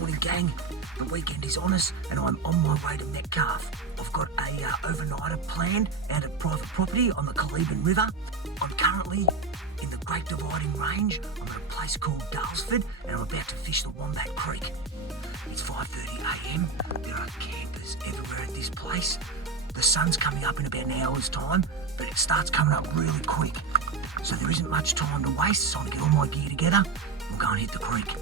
Morning gang, the weekend is on us and I'm on my way to Metcalfe. I've got a overnighter planned out at private property on the Kyneton River. I'm currently in the Great Dividing Range. I'm at a place called Daylesford and I'm about to fish the Wombat Creek. It's 5:30 a.m. There are campers everywhere at this place. The sun's coming up in about an hour's time, but it starts coming up really quick. So there isn't much time to waste, so I'm gonna get all my gear together and we'll go and hit the creek.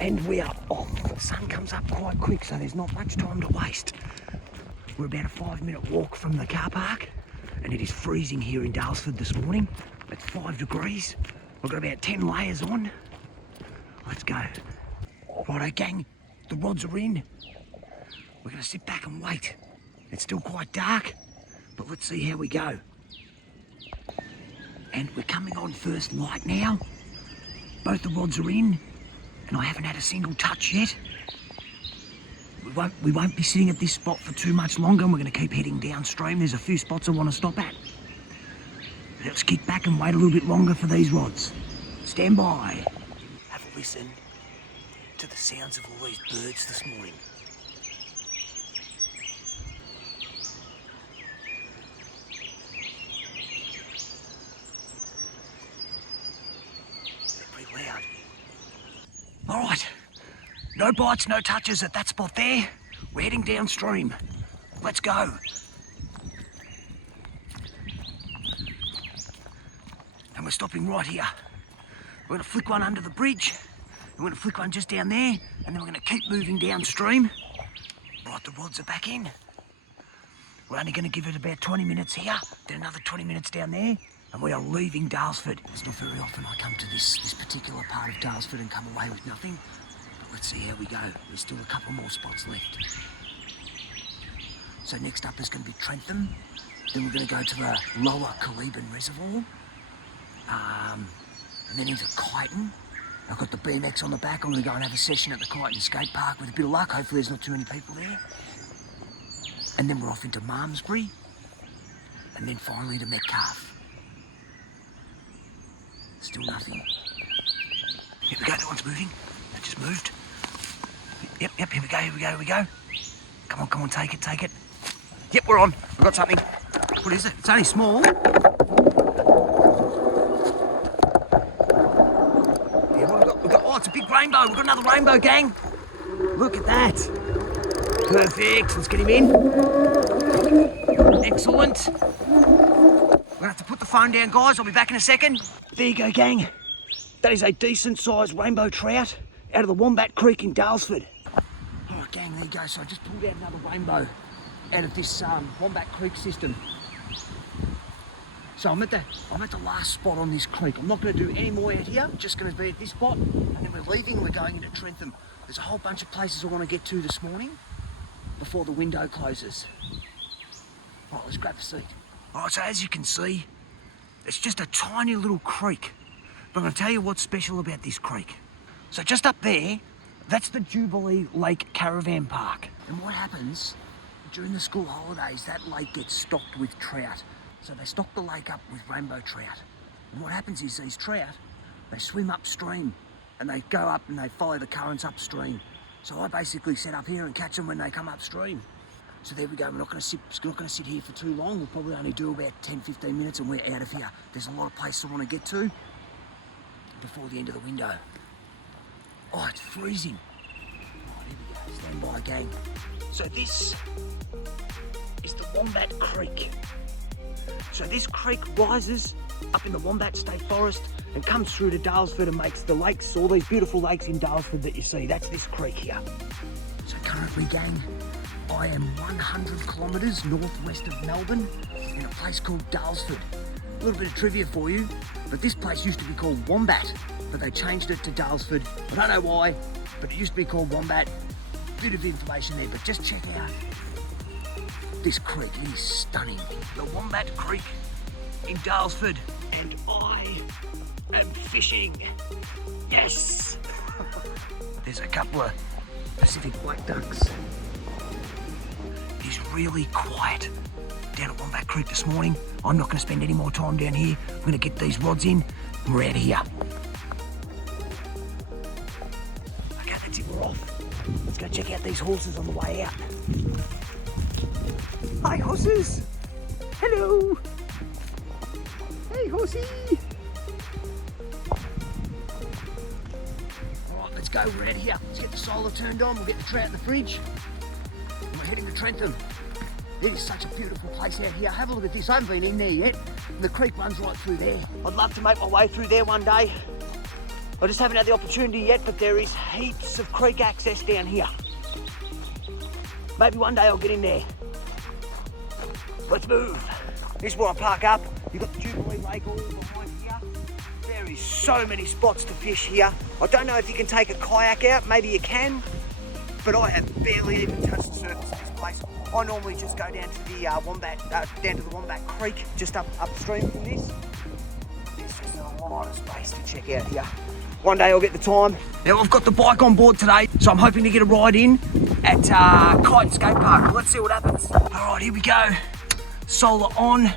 And we are off. The sun comes up quite quick, so there's not much time to waste. We're about a 5-minute walk from the car park, and it is freezing here in Daylesford this morning. It's 5 degrees. We've got about 10 layers on. Let's go. Righto gang, the rods are in. We're gonna sit back and wait. It's still quite dark, but let's see how we go. And we're coming on first light now. Both the rods are in, and I haven't had a single touch yet. We won't be sitting at this spot for too much longer, and we're going to keep heading downstream. There's a few spots I want to stop at. Let's kick back and wait a little bit longer for these rods. Stand by. Have a listen to the sounds of all these birds this morning. They're pretty loud. All right, no bites, no touches at that spot there. We're heading downstream. Let's go. And we're stopping right here. We're gonna flick one under the bridge, and we're gonna flick one just down there, and then we're gonna keep moving downstream. Right, the rods are back in. We're only gonna give it about 20 minutes here, then another 20 minutes down there, and we are leaving Daylesford. It's not very often I come to this particular part of Daylesford and come away with nothing, but let's see how we go. There's still a couple more spots left. So next up is going to be Trentham, then we're going to go to the lower Cyneton Reservoir, and then into Kyneton. I've got the BMX on the back. I'm going to go and have a session at the Kyneton Skate Park with a bit of luck. Hopefully there's not too many people there. And then we're off into Malmesbury, and then finally to Metcalfe. Still nothing. Here we go, that one's moving. That just moved. Yep, here we go. Come on, take it. Yep, we're on. We've got something. What is it? It's only small. Yeah, we've got, oh, it's a big rainbow. We've got another rainbow, gang. Look at that. Perfect, let's get him in. Excellent. We're gonna have to put the phone down, guys. I'll be back in a second. There you go, gang. That is a decent sized rainbow trout out of the Wombat Creek in Daylesford. All right, gang, there you go. So I just pulled out another rainbow out of this Wombat Creek system. So I'm at the last spot on this creek. I'm not going to do any more out here. I'm just going to be at this spot, and then we're leaving. We're going into Trentham. There's a whole bunch of places I want to get to this morning before the window closes. All right, let's grab a seat. All right, so as you can see, it's just a tiny little creek. But I'm going to tell you what's special about this creek. So just up there, that's the Jubilee Lake Caravan Park. And what happens during the school holidays, that lake gets stocked with trout. So they stock the lake up with rainbow trout. And what happens is these trout, they swim upstream and they go up and they follow the currents upstream. So I basically set up here and catch them when they come upstream. So there we go, we're not going to sit here for too long. We'll probably only do about 10-15 minutes and we're out of here. There's a lot of places I want to get to before the end of the window. Oh, it's freezing. Oh, here we go, stand by, gang. So this is the Wombat Creek. So this creek rises up in the Wombat State Forest and comes through to Daylesford and makes the lakes, all these beautiful lakes in Daylesford that you see. That's this creek here. So currently, gang, I am 100 kilometres northwest of Melbourne in a place called Daylesford. A little bit of trivia for you, but this place used to be called Wombat, but they changed it to Daylesford. I don't know why, but it used to be called Wombat. Bit of information there, but just check out this creek. It is stunning. The Wombat Creek in Daylesford, and I am fishing. Yes! There's a couple of Pacific black ducks. It is really quiet down at Wombat Creek this morning. I'm not going to spend any more time down here. I'm going to get these rods in and we're out of here. Okay, that's it, we're off. Let's go check out these horses on the way out. Hi horses! Hello! Hey horsey! Alright, let's go, we're out here. Let's get the solar turned on, we'll get the trout in the fridge. And we're heading to Trentham. It is such a beautiful place out here. Have a look at this, I haven't been in there yet. And the creek runs right through there. I'd love to make my way through there one day. I just haven't had the opportunity yet, but there is heaps of creek access down here. Maybe one day I'll get in there. Let's move. This is where I park up. You've got the Jubilee Lake all behind here. There is so many spots to fish here. I don't know if you can take a kayak out, maybe you can, but I have barely even touched the surface of this place. I normally just go down to the Wombat Creek, just upstream from this. There's just a lot of space to check out here. One day I'll get the time. Now I've got the bike on board today, so I'm hoping to get a ride in at Kyneton Skate Park. Let's see what happens. All right, here we go. Solar on.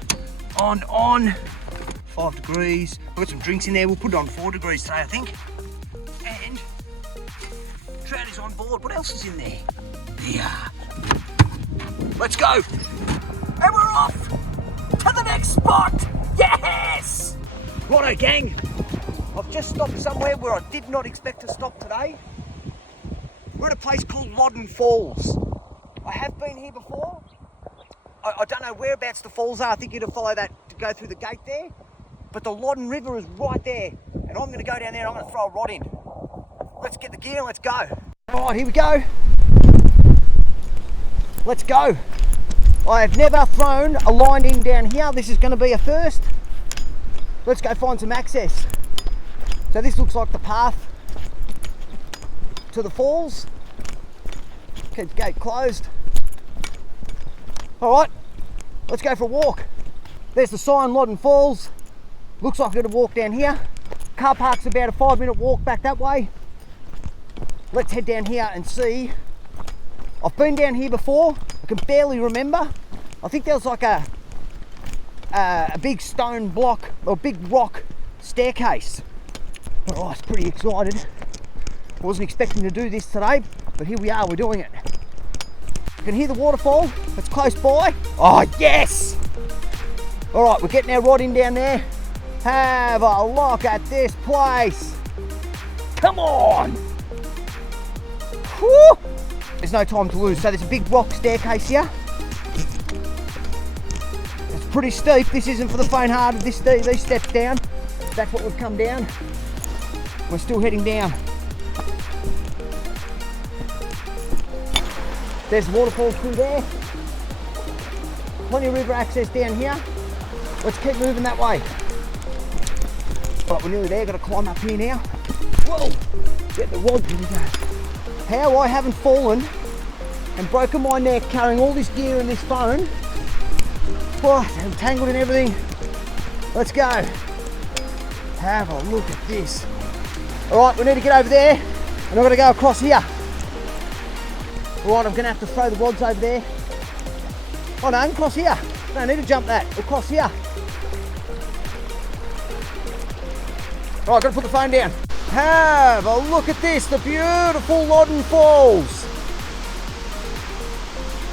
5 degrees. I've got some drinks in there. We'll put it on 4 degrees today, I think. And trout is on board. What else is in there? Yeah. Let's go. And we're off to the next spot. Yes! Righto, gang. I've just stopped somewhere where I did not expect to stop today. We're at a place called Laden Falls. I have been here before. I don't know whereabouts the falls are. I think you'd have to follow that to go through the gate there. But the Laden River is right there. And I'm going to go down there and I'm going to throw a rod in. Let's get the gear and let's go. All right, here we go. Let's go. I have never thrown a line in down here. This is going to be a first. Let's go find some access. So this looks like the path to the falls. Keep the gate closed. All right, let's go for a walk. There's the sign, Laden Falls. Looks like I'm gonna walk down here. Car park's about a 5-minute walk back that way. Let's head down here and see. I've been down here before. I can barely remember. I think there was like a big stone block or big rock staircase. All right, pretty excited. I wasn't expecting to do this today, but here we are, we're doing it. You can hear the waterfall, it's close by. Oh yes! All right, we're getting our rod in down there. Have a look at this place. Come on! Whew. There's no time to lose. So there's a big rock staircase here. It's pretty steep. This isn't for the faint-hearted, these steps down. That's what we've come down. We're still heading down. There's waterfalls through there. Plenty of river access down here. Let's keep moving that way. Right, we're nearly there. Got to climb up here now. Whoa! Get the rod. Here we go. How I haven't fallen and broken my neck carrying all this gear and this phone. Oh, I'm tangled in everything. Let's go. Have a look at this. All right, we need to get over there, and I'm going to go across here. All right, I'm going to have to throw the rods over there. Oh no, across here. No, I need to jump that. Across here. All right, got to put the phone down. Have a look at this, the beautiful Laden Falls.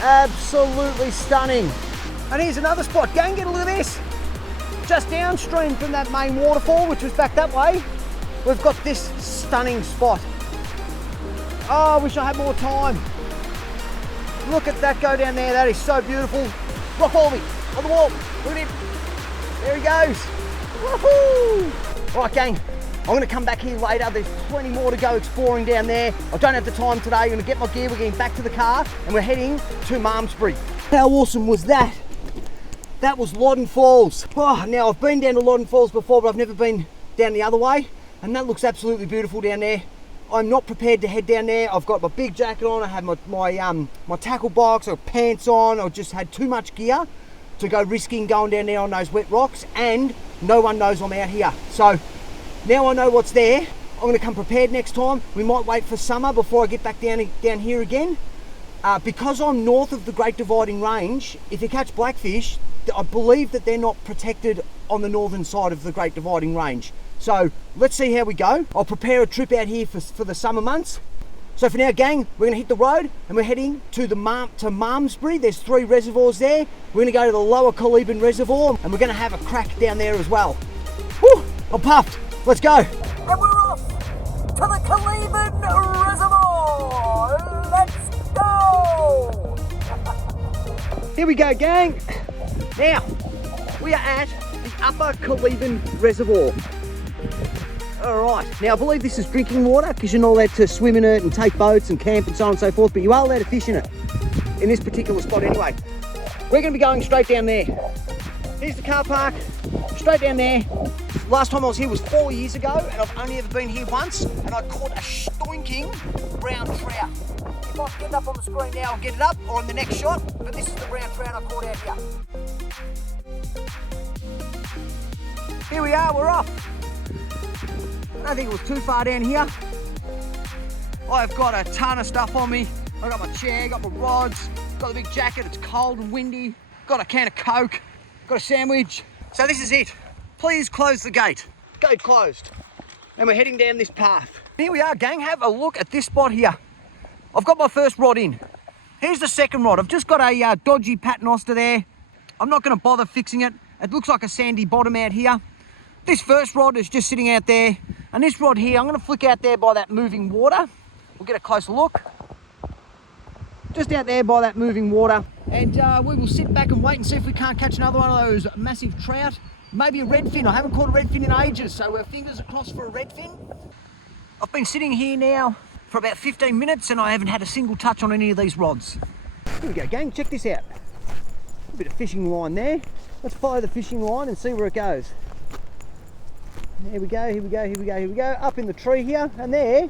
Absolutely stunning. And here's another spot. Go and get a look at this. Just downstream from that main waterfall, which was back that way, we've got this stunning spot. Oh, I wish I had more time. Look at that go down there. That is so beautiful. Rock Holby on the wall. Look at him. There he goes. Woohoo! All right, gang. I'm going to come back here later. There's plenty more to go exploring down there. I don't have the time today. I'm going to get my gear. We're getting back to the car and we're heading to Malmesbury. How awesome was that? That was Laden Falls. Oh, now I've been down to Laden Falls before, but I've never been down the other way. And that looks absolutely beautiful down there. I'm not prepared to head down there. I've got my big jacket on. I have my tackle box or pants on. I just had too much gear to go risking going down there on those wet rocks, and no one knows I'm out here. So now I know what's there. I'm going to come prepared next time. We might wait for summer before I get back down here again. Because I'm north of the Great Dividing Range, if you catch blackfish, I believe that they're not protected on the northern side of the Great Dividing Range. So let's see how we go. I'll prepare a trip out here for the summer months, So for now, gang, we're gonna hit the road and we're heading to the Malmesbury. There's 3 reservoirs there. We're gonna go to the lower Kyneton Reservoir and we're gonna have a crack down there as well. Whew, I'm puffed. Let's go. And we're off to the Kyneton Reservoir. Let's go. Here we go, gang. Now, we are at the upper Kyneton Reservoir. All right, now I believe this is drinking water because you're not allowed to swim in it and take boats and camp and so on and so forth, but you are allowed to fish in it, in this particular spot anyway. We're gonna be going straight down there. Here's the car park, straight down there. Last time I was here was 4 years ago and I've only ever been here once and I caught a stoinking brown trout. If I can get it up on the screen now, I'll get it up or in the next shot, but this is the brown trout I caught out here. Here we are, we're off. I don't think it was too far down here. I've got a ton of stuff on me. I've got my chair, got my rods, got the big jacket, it's cold and windy, got a can of Coke, got a sandwich. So this is it. Please close the gate. Gate closed. And we're heading down this path. Here we are, gang, have a look at this spot here. I've got my first rod in. Here's the second rod. I've just got a dodgy paternoster there. I'm not gonna bother fixing it. It looks like a sandy bottom out here. This first rod is just sitting out there. And this rod here, I'm gonna flick out there by that moving water. We'll get a closer look. Just out there by that moving water. And we will sit back and wait and see if we can't catch another one of those massive trout. Maybe a redfin. I haven't caught a redfin in ages, so we're fingers crossed for a redfin. I've been sitting here now for about 15 minutes and I haven't had a single touch on any of these rods. Here we go, gang, check this out. A bit of fishing line there. Let's follow the fishing line and see where it goes. Here we go, here we go, here we go, here we go. Up in the tree here, and there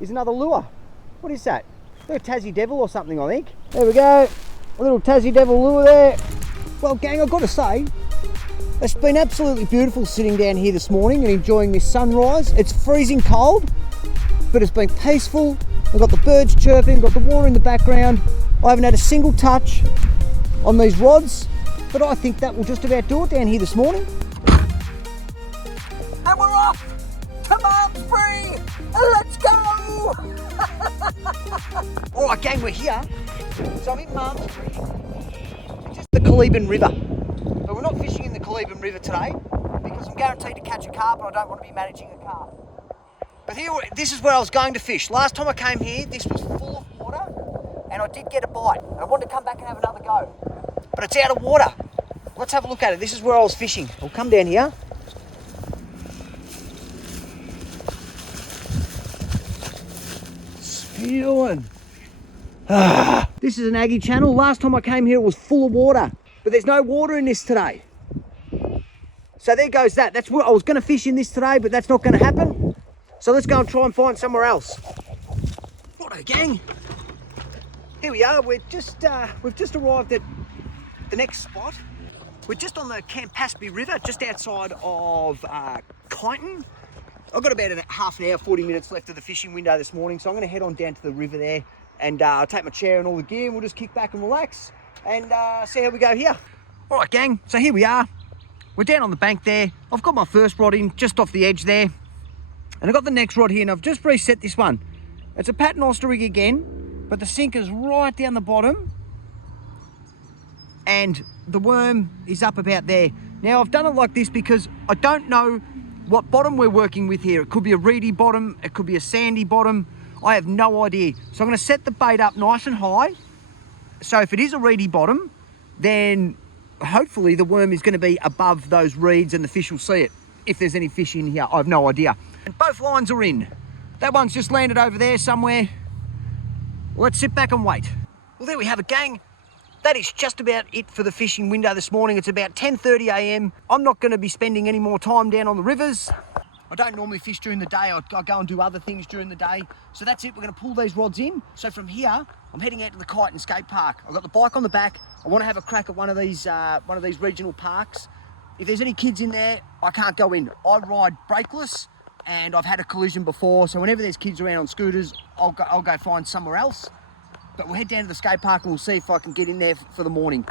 is another lure. What is that? A Tassie Devil or something, I think. There we go, a little Tassie Devil lure there. Well, gang, I've got to say, it's been absolutely beautiful sitting down here this morning and enjoying this sunrise. It's freezing cold, but it's been peaceful. I've got the birds chirping, got the water in the background. I haven't had a single touch on these rods, but I think that will just about do it down here this morning. And we're off to Malmesbury. Let's go! All right, gang, we're here. So I'm in Malmesbury. It's just the Kyneton River. But we're not fishing in the Kyneton River today because I'm guaranteed to catch a carp and I don't want to be managing a carp. But here, this is where I was going to fish. Last time I came here, this was full of water and I did get a bite. I wanted to come back and have another go. But it's out of water. Let's have a look at it. This is where I was fishing. I'll come down here. Spewing. This is an Aggie channel. Last time I came here it was full of water, but there's no water in this today. So there goes that. That's where I was going to fish in this today, but that's not going to happen. So let's go and try and find somewhere else. Righto, gang. Here we are. We've just arrived at the next spot. We're just on the Campaspe River, just outside of Kyneton. I've got about half an hour, 40 minutes left of the fishing window this morning, so I'm going to head on down to the river there and take my chair and all the gear and we'll just kick back and relax and see how we go here. All right, gang, so here we are. We're down on the bank there. I've got my first rod in just off the edge there and I've got the next rod here and I've just reset this one. It's a paternoster rig again, but the sinker's right down the bottom and the worm is up about there. Now, I've done it like this because I don't know what bottom we're working with here. It could be a reedy bottom, it could be a sandy bottom. I have no idea. So I'm going to set the bait up nice and high. So if it is a reedy bottom, then hopefully the worm is going to be above those reeds and the fish will see it. If there's any fish in here, I have no idea. And both lines are in. That one's just landed over there somewhere. Let's sit back and wait. Well, there we have it, gang. That is just about it for the fishing window this morning. It's about 10:30 a.m. I'm not going to be spending any more time down on the rivers. I don't normally fish during the day. I go and do other things during the day. So that's it. We're going to pull these rods in. So from here, I'm heading out to the Kyneton Skate Park. I've got the bike on the back. I want to have a crack at one of these regional parks. If there's any kids in there, I can't go in. I ride brakeless and I've had a collision before. So whenever there's kids around on scooters, I'll go find somewhere else. But we'll head down to the skate park and we'll see if I can get in there for the morning.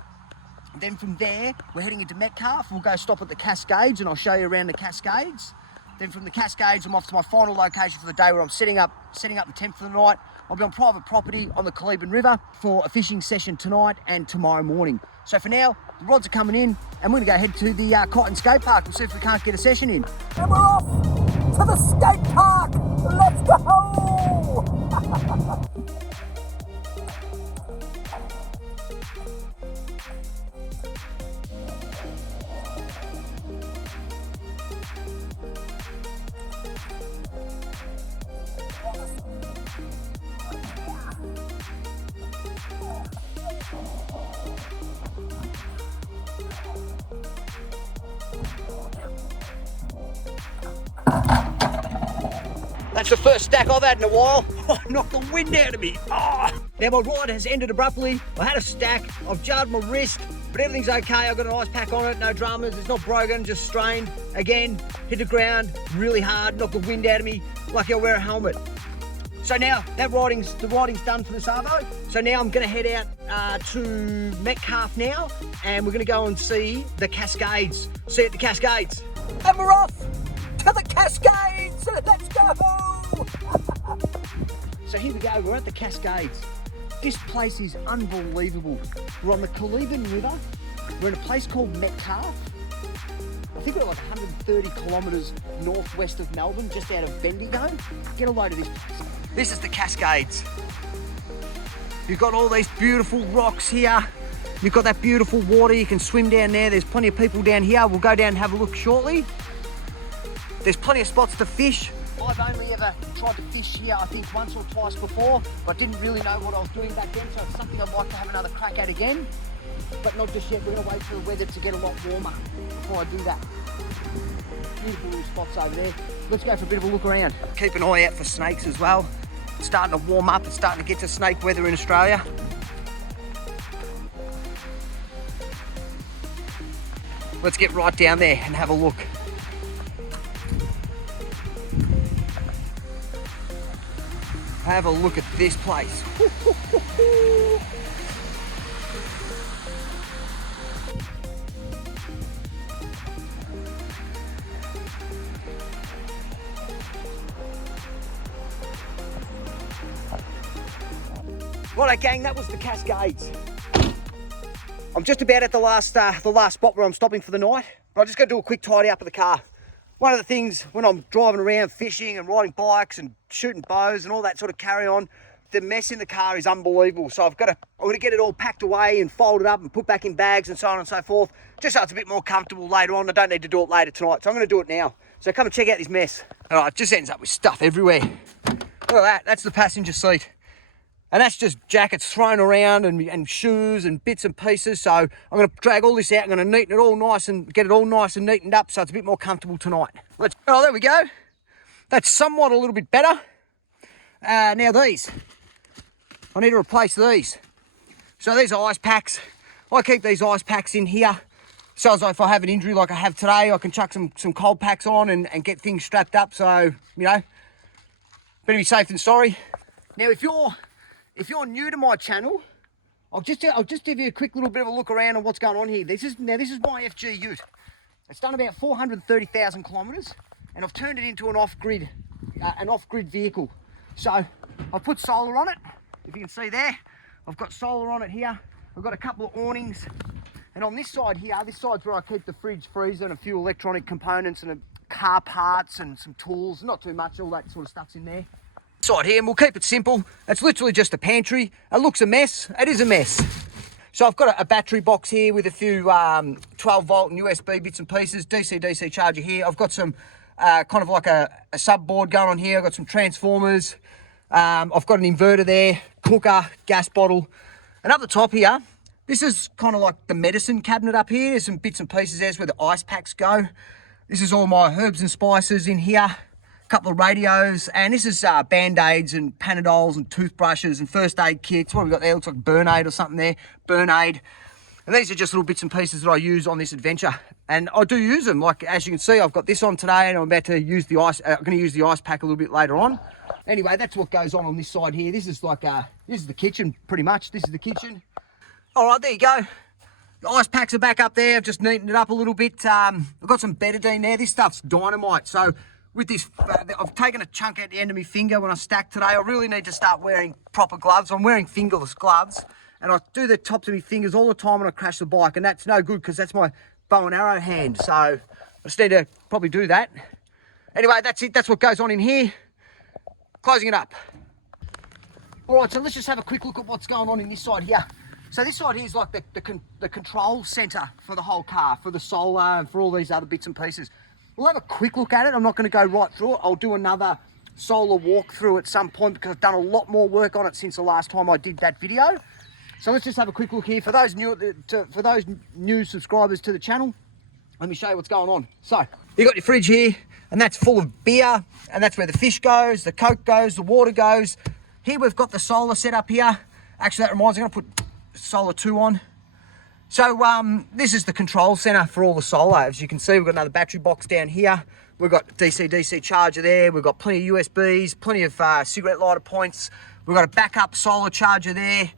Then from there, we're heading into Metcalfe. We'll go stop at the Cascades and I'll show you around the Cascades. Then from the Cascades, I'm off to my final location for the day where I'm setting up the tent for the night. I'll be on private property on the Kyneton River for a fishing session tonight and tomorrow morning. So for now, the rods are coming in and we're gonna go head to the Kyneton Skate Park. We'll see if we can't get a session in. And we're off to the skate park. Let's go! That's the first stack I've had in a while. Oh, knocked the wind out of me. Oh. Now my ride has ended abruptly. I had a stack, I've jarred my wrist, but everything's okay. I've got an ice pack on it, no dramas. It's not broken, just strained. Again, hit the ground really hard, knocked the wind out of me. Lucky I wear a helmet. So now the riding's done for the Savo. So now I'm gonna head out to Metcalfe now, and we're gonna go and see the Cascades. See you at the Cascades. And we're off to the Cascades. Let's go. So here we go, we're at the Cascades. This place is unbelievable. We're on the Kyneton River. We're in a place called Metcalfe. I think we're like 130 kilometres northwest of Melbourne, just out of Bendigo. Get a load of this place. This is the Cascades. You've got all these beautiful rocks here. You've got that beautiful water, you can swim down there. There's plenty of people down here. We'll go down and have a look shortly. There's plenty of spots to fish. I've only ever tried to fish here, I think once or twice before, but didn't really know what I was doing back then, so it's something I'd like to have another crack at again. But not just yet, we're gonna wait for the weather to get a lot warmer before I do that. Beautiful little spots over there. Let's go for a bit of a look around. Keep an eye out for snakes as well. It's starting to warm up, it's starting to get to snake weather in Australia. Let's get right down there and have a look. Have a look at this place. Righto gang, that was the Cascades. I'm just about at the last spot where I'm stopping for the night, but I'm just gonna do a quick tidy up of the car. One of the things when I'm driving around fishing and riding bikes and shooting bows and all that sort of carry on, the mess in the car is unbelievable. So I'm gonna get it all packed away and folded up and put back in bags and so on and so forth, just so it's a bit more comfortable later on. I don't need to do it later tonight, so I'm gonna do it now. So come and check out this mess. All right, it just ends up with stuff everywhere. Look at that, that's the passenger seat. And that's just jackets thrown around and shoes and bits and pieces. So I'm gonna drag all this out, I'm gonna neaten it all nice and get it all nice and neatened up so it's a bit more comfortable tonight. Oh, there we go. That's somewhat a little bit better. Now these, I need to replace these. So these are ice packs. I keep these ice packs in here. So as if I have an injury like I have today, I can chuck some cold packs on and get things strapped up. So, you know, better be safe than sorry. Now if you're new to my channel, I'll just give you a quick little bit of a look around on what's going on here. This is my FG ute. It's done about 430,000 kilometres, and I've turned it into an off-grid vehicle. So I've put solar on it. If you can see there, I've got solar on it here. I've got a couple of awnings, and on this side here, this side's where I keep the fridge, freezer, and a few electronic components and car parts and some tools. Not too much, all that sort of stuff's in there. Side here, and we'll keep it simple. It's literally just a pantry. It looks a mess. It is a mess. So I've got a battery box here with a few 12 volt and USB bits and pieces, DC charger here. I've got some kind of like a sub board going on here. I've got some transformers. I've got an inverter there, cooker, gas bottle. And up the top here, this is kind of like the medicine cabinet up here. There's some bits and pieces. There's where the ice packs go. This is all my herbs and spices in here. Couple of radios, and this is band-aids and Panadols and toothbrushes and first aid kits. What have we got there? Looks like Burn-Aid or something there. Burn-Aid. And these are just little bits and pieces that I use on this adventure. And I do use them. Like, as you can see, I've got this on today, and I'm about to use the ice. I'm going to use the ice pack a little bit later on. Anyway, that's what goes on this side here. This is like, this is the kitchen, pretty much. This is the kitchen. All right, there you go. The ice packs are back up there. I've just neatened it up a little bit. I've got some betadine there. This stuff's dynamite. So with this, I've taken a chunk at the end of my finger when I stack today. I really need to start wearing proper gloves. I'm wearing fingerless gloves, and I do the tops of my fingers all the time when I crash the bike, and that's no good because that's my bow and arrow hand. So I just need to probably do that. Anyway, that's it. That's what goes on in here. Closing it up. All right, so let's just have a quick look at what's going on in this side here. So this side here is like the control centre for the whole car, for the solar and for all these other bits and pieces. We'll have a quick look at it. I'm not going to go right through it. I'll do another solar walkthrough at some point because I've done a lot more work on it since the last time I did that video. So let's just have a quick look here. For those new subscribers to the channel, let me show you what's going on. So you got your fridge here, and that's full of beer, and that's where the fish goes, the Coke goes, the water goes. Here we've got the solar set up here. Actually, that reminds me, I'm going to put solar 2 on. So this is the control center for all the solar. As you can see, we've got another battery box down here. We've got DC charger there. We've got plenty of USBs, plenty of cigarette lighter points. We've got a backup solar charger there.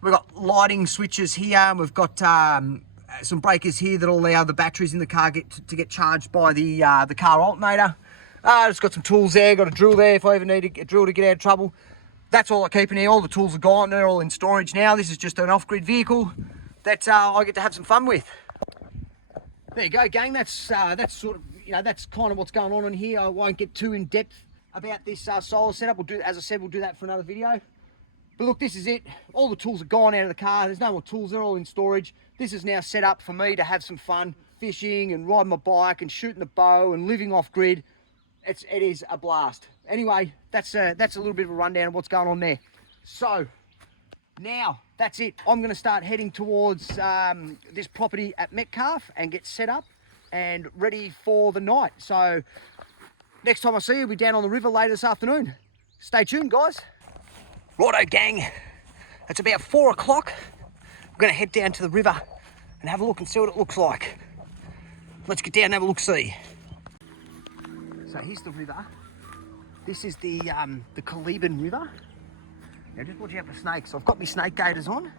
We've got lighting switches here. We've got some breakers here that'll allow the batteries in the car to get charged by the car alternator. Just got some tools there. Got a drill there if I ever need a drill to get out of trouble. That's all I keep in here. All the tools are gone. They're all in storage now. This is just an off-grid vehicle that I get to have some fun with. There you go, gang. That's sort of, that's kind of what's going on in here. I won't get too in depth about this solar setup. As I said, we'll do that for another video. But look, this is it. All the tools are gone out of the car. There's no more tools. They're all in storage. This is now set up for me to have some fun fishing and riding my bike and shooting the bow and living off grid. It is a blast. Anyway, that's a little bit of a rundown of what's going on there. So now that's it. I'm going to start heading towards this property at Metcalfe and get set up and ready for the night. So next time I see you, we'll be down on the river later this afternoon. Stay tuned, guys. Righto, gang. It's about 4 o'clock. We're going to head down to the river and have a look and see what it looks like. Let's get down and have a look-see. So here's the river. This is the Kyneton River. Now just watch out for snakes. I've got my snake gaiters on,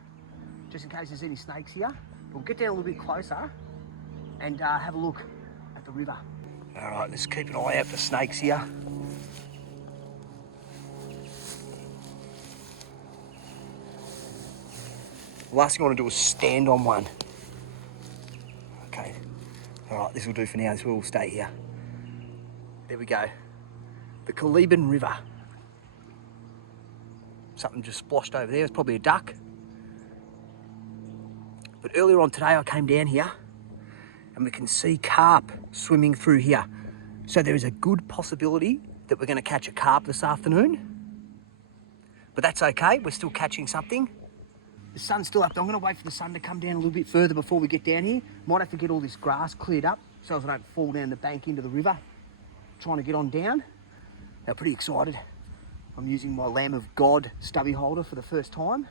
just in case there's any snakes here. We'll get down a little bit closer and have a look at the river. All right, let's keep an eye out for snakes here. The last thing I want to do is stand on one. Okay, all right, this will do for now. This will stay here. There we go. The Kyneton River. Something just splashed over there. It's probably a duck. But earlier on today, I came down here and we can see carp swimming through here. So there is a good possibility that we're going to catch a carp this afternoon. But that's okay. We're still catching something. The sun's still up. I'm going to wait for the sun to come down a little bit further before we get down here. Might have to get all this grass cleared up so as I don't fall down the bank into the river. Trying to get on down. Now, pretty excited. I'm using my Lamb of God stubby holder for the first time.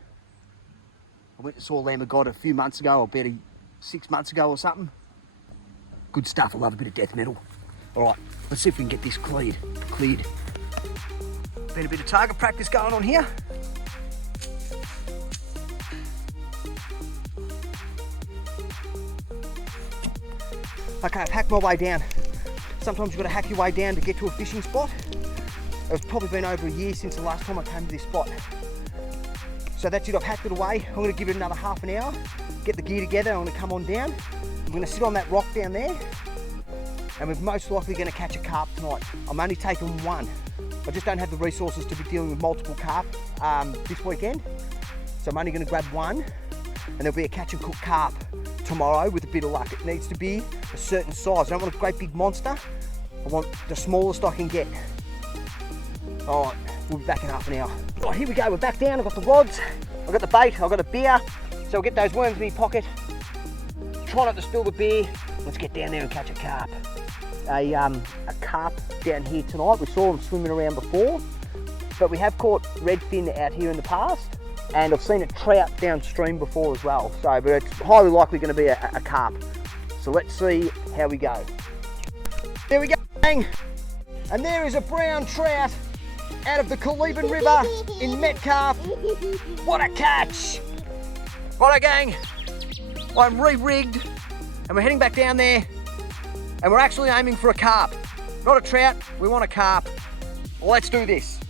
I went and saw Lamb of God a few months ago, or about 6 months ago or something. Good stuff. I love a bit of death metal. All right, let's see if we can get this cleared. Been a bit of target practice going on here. Okay, I've hacked my way down. Sometimes you've got to hack your way down to get to a fishing spot. It's probably been over a year since the last time I came to this spot. So that's it, I've hacked it away. I'm going to give it another half an hour, get the gear together, I'm going to come on down. I'm going to sit on that rock down there, and we're most likely going to catch a carp tonight. I'm only taking one. I just don't have the resources to be dealing with multiple carp this weekend. So I'm only going to grab one, and there'll be a catch and cook carp tomorrow with a bit of luck. It needs to be a certain size. I don't want a great big monster. I want the smallest I can get. All right, we'll be back in half an hour. All right, here we go. We're back down. I've got the rods, I've got the bait, I've got a beer. So we'll get those worms in my pocket. Try not to spill the beer. Let's get down there and catch a carp. A carp down here tonight. We saw them swimming around before, but we have caught redfin out here in the past, and I've seen a trout downstream before as well. So, but it's highly likely going to be a carp. So let's see how we go. There we go, gang. And there is a brown trout out of the Kyneton River in Metcalfe. What a catch! Righto, gang. I'm re-rigged and we're heading back down there, and we're actually aiming for a carp. Not a trout, we want a carp. Let's do this.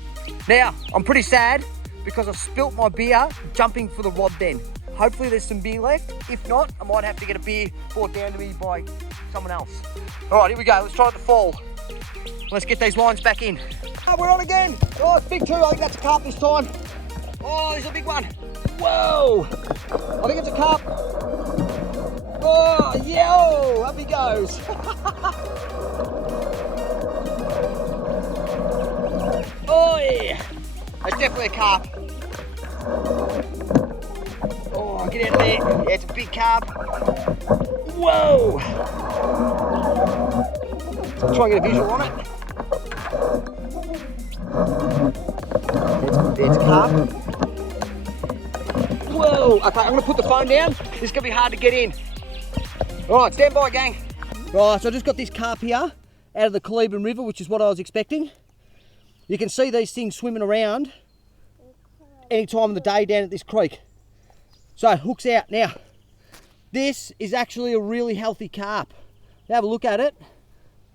Now, I'm pretty sad because I spilt my beer jumping for the rod then. Hopefully there's some beer left. If not, I might have to get a beer brought down to me by someone else. All right, here we go. Let's try it to fall. Let's get these lines back in. Oh, we're on again. Oh, it's big too. I think that's a carp this time. Oh, there's a big one. Whoa. I think it's a carp. Oh, yo, up he goes. Oh, yeah. That's definitely a carp. Oh, get out of there. Yeah, it's a big carp. Whoa. Try and get a visual on it. There's a carp. Whoa. Okay, I'm going to put the phone down. This is going to be hard to get in. All right, stand by, gang. Right, so I just got this carp here out of the Kyneton River, which is what I was expecting. You can see these things swimming around any time of the day down at this creek. So, hook's out. Now, this is actually a really healthy carp. Now have a look at it.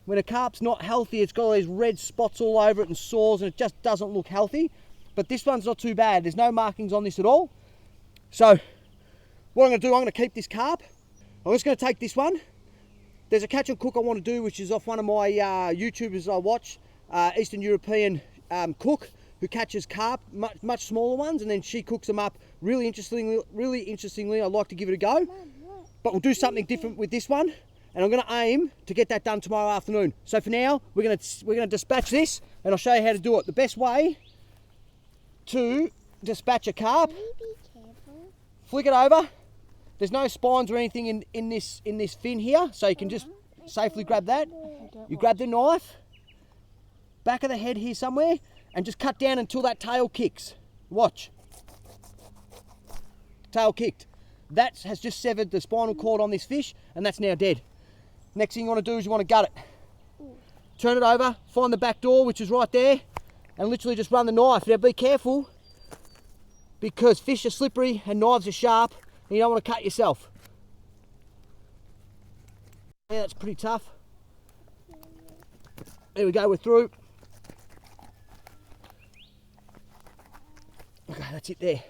When a carp's not healthy, it's got all these red spots all over it and sores, and it just doesn't look healthy. But this one's not too bad. There's no markings on this at all. So, what I'm going to do, I'm going to keep this carp. I'm just going to take this one. There's a catch and cook I want to do, which is off one of my YouTubers I watch. Eastern European cook who catches carp, much smaller ones, and then she cooks them up really interestingly. I'd like to give it a go, but we'll do something different with this one, and I'm going to aim to get that done tomorrow afternoon. So for now, we're going to dispatch this, and I'll show you how to do it. The best way to dispatch a carp: flick it over. There's no spines or anything in this fin here, so you can just safely grab that. You grab the knife, back of the head here somewhere, and just cut down until that tail kicks. Watch. Tail kicked. That has just severed the spinal cord on this fish, and that's now dead. Next thing you want to do is you want to gut it. Turn it over, find the back door, which is right there, and literally just run the knife. Now be careful, because fish are slippery and knives are sharp, and you don't want to cut yourself. Yeah, that's pretty tough. There we go, we're through. Okay, that's it there.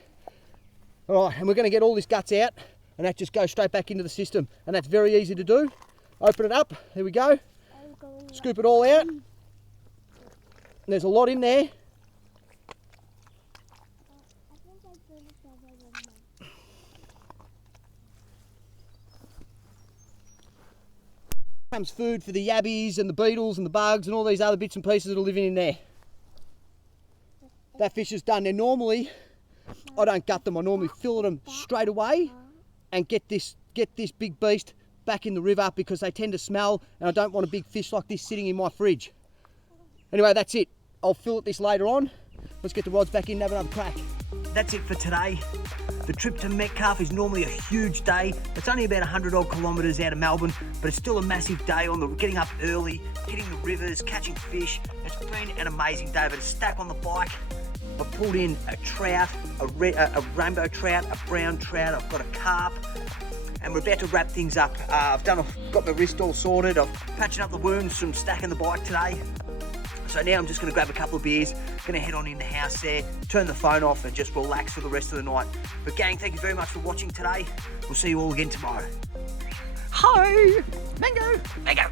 All right, and we're going to get all this guts out, and that just goes straight back into the system, and that's very easy to do. Open it up, there we go. Scoop it all out. And there's a lot in there. Comes food for the yabbies and the beetles and the bugs and all these other bits and pieces that are living in there. That fish is done. Now normally, I don't gut them. I normally fillet them straight away and get this big beast back in the river, because they tend to smell, and I don't want a big fish like this sitting in my fridge. Anyway, that's it. I'll fillet this later on. Let's get the rods back in and have another crack. That's it for today. The trip to Metcalfe is normally a huge day. It's only about 100 odd kilometres out of Melbourne, but it's still a massive day on the getting up early, hitting the rivers, catching fish. It's been an amazing day, but a stack on the bike. I've pulled in a trout, a rainbow trout, a brown trout. I've got a carp, and we're about to wrap things up. I've got my wrist all sorted. I'm patching up the wounds from stacking the bike today. So now I'm just going to grab a couple of beers, going to head on in the house there, turn the phone off, and just relax for the rest of the night. But gang, thank you very much for watching today. We'll see you all again tomorrow. Hi! Mango! Mango!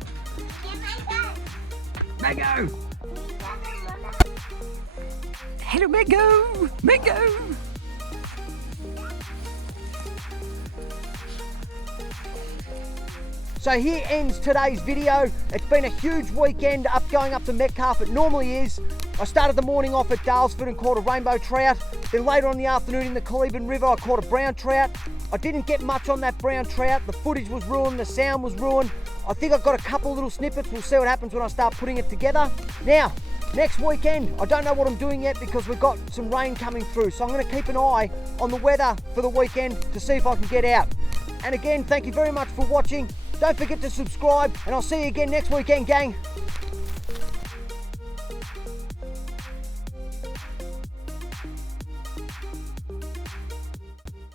Mango! Hello, Mango! Mango! So here ends today's video. It's been a huge weekend going up to Metcalfe. It normally is. I started the morning off at Daylesford and caught a rainbow trout. Then later on in the afternoon in the Kyneton River, I caught a brown trout. I didn't get much on that brown trout. The footage was ruined, the sound was ruined. I think I've got a couple little snippets. We'll see what happens when I start putting it together. Now, next weekend, I don't know what I'm doing yet because we've got some rain coming through. So I'm going to keep an eye on the weather for the weekend to see if I can get out. And again, thank you very much for watching. Don't forget to subscribe, and I'll see you again next weekend, gang.